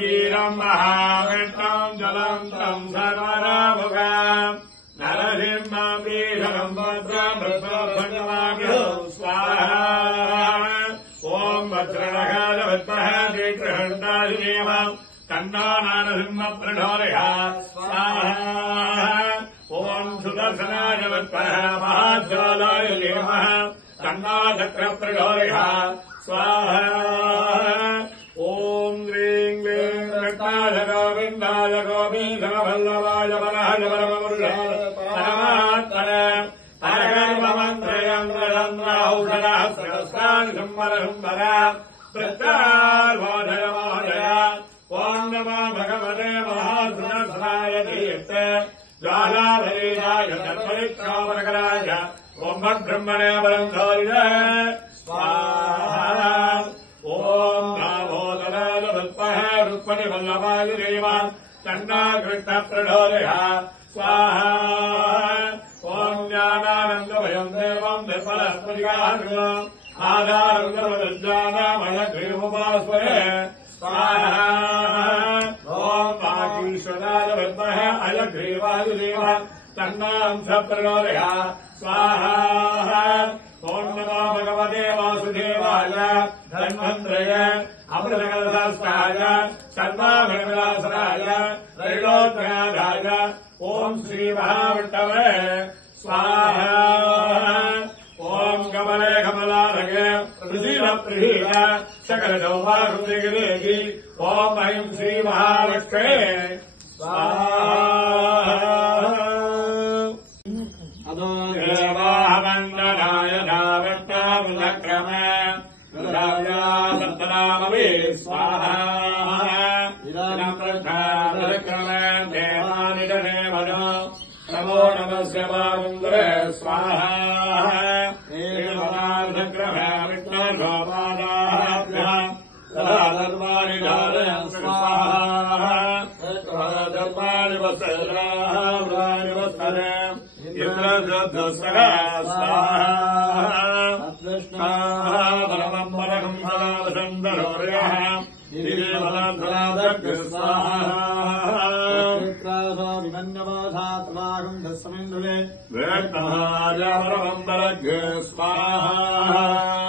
वीरम् महाविष्णम् जलन्तम् सर्वरामुखम् नरसिंहम् वीरम् भद्रम् भद्रभगवाभ्यो स्वाहा ॐ वज्रनखाय विद्महे श्रीकृष्णाय धीमहि तन्नो नरसिंहः प्रचोदयात् स्वाहा ॐ सुदर्शनाय विद्महे महाज्वालाय धीमहि तन्नो चक्रः प्रचोदयात् स्वाहा ॐ ह्रीं क्लीं कृष्णाय गोविन्दाय गोपीशवल्लभाय वराय वरममुरुषाय परमात्मने परगर्वमन्त्रयन्त्रयन्त्रौषधः सहस्राणि संवरसंवर प्रत्यार्वाधय महोदय ॐ नमो भगवते महासुदर्शनाय दीप्ते ज्वालाभरीराय सर्ववित्रावरकराय ॐ ब्रह्मणे वरन्धोरिणे स्वाहा ॐ दामोदराय विद्महे रुक्मिणीवल्लभाय धीमहि तन्नो कृष्णः प्रचोदयात् स्वाहा ॐ ज्ञानानन्दमयम् देवम् निर्मलस्फटिकाकृतिम् आधारम् सर्वविद्यानामयग्रीवोपास्महे स्वाहा ॐ वागीश्वराय विद्महे अयग्रीवाय धीमहि तन्नो अंशः प्रचोदयात् स्वाहा ॐ नमो भगवते वासुदेवाय धन्वन्त्रय अमृतकलशाय सर्वाभयविनाशनाय त्रैलोक्यनाथाय ॐ श्रीमहाविष्णवे स्वाहा ॐ कमले कमलालये प्रसीद सकलसौभाग्यदेवी ॐ ऐं श्रीमहालक्ष्मे स्वाहा देवावन्दनाय नाविष्टामुदक्रमे राजासन्तनामवे स्वाहा इदं प्रथादक्रमे देवानिदनेवनो नमो नमस्य वामुन्द्रे स्वाहा एवमार्धक्रमे विष्णोर्गोपादाभ्यः तदा धर्माणि धारयन् स्वाहा धर्माणि वत्सराः वत्सरे परमम् परमम् फलावसन्दरोर्यः स्वाहा